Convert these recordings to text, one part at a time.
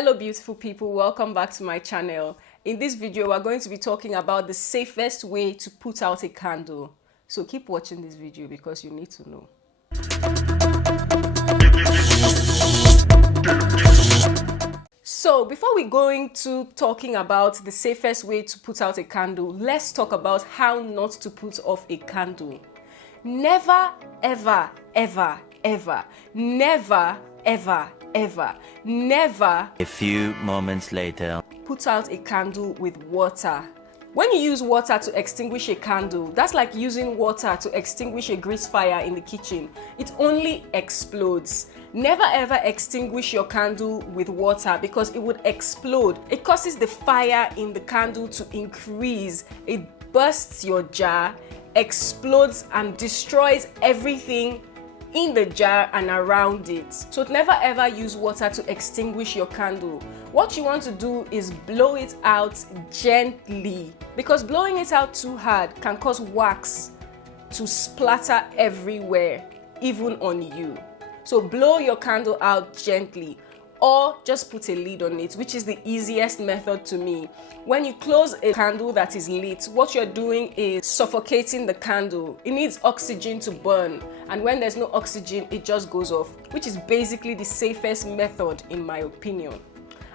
Hello beautiful people, welcome back to my channel. In this video we're going to be talking about the safest way to put out a candle. So keep watching this video because you need to know. So before we go into talking about the safest way to put out a candle, let's talk about how not to put off a candle. Never, ever, ever, ever, never, ever, ever, never. A few moments later. Put out a candle with water. When you use water to extinguish a candle, that's like using water to extinguish a grease fire in the kitchen. It only explodes. Never ever extinguish your candle with water because it would explode. It causes the fire in the candle to increase. It bursts your jar, explodes and destroys everything in the jar and around it. So never ever use water to extinguish your candle. What you want to do is blow it out gently, because blowing it out too hard can cause wax to splatter everywhere, even on you. So blow your candle out gently, or just put a lid on it, which is the easiest method to me. When you close a candle that is lit, what you're doing is suffocating the candle. It needs oxygen to burn, and when there's no oxygen, it just goes off, which is basically the safest method in my opinion.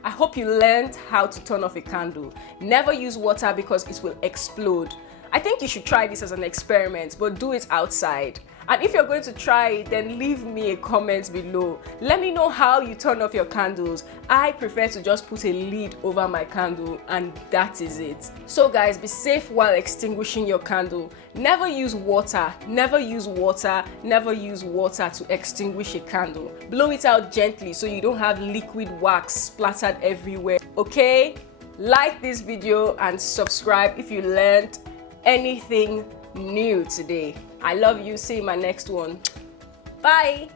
I hope you learned how to turn off a candle. Never use water because it will explode. I think you should try this as an experiment, but do it outside. And if you're going to try it, then leave me a comment below. Let me know how you turn off your candles. I prefer to just put a lid over my candle, and that is it. So guys, be safe while extinguishing your candle. Never use water, never use water, never use water to extinguish a candle. Blow it out gently so you don't have liquid wax splattered everywhere, okay? Like this video and subscribe if you learned anything new today. I love you. See you in my next one. Bye.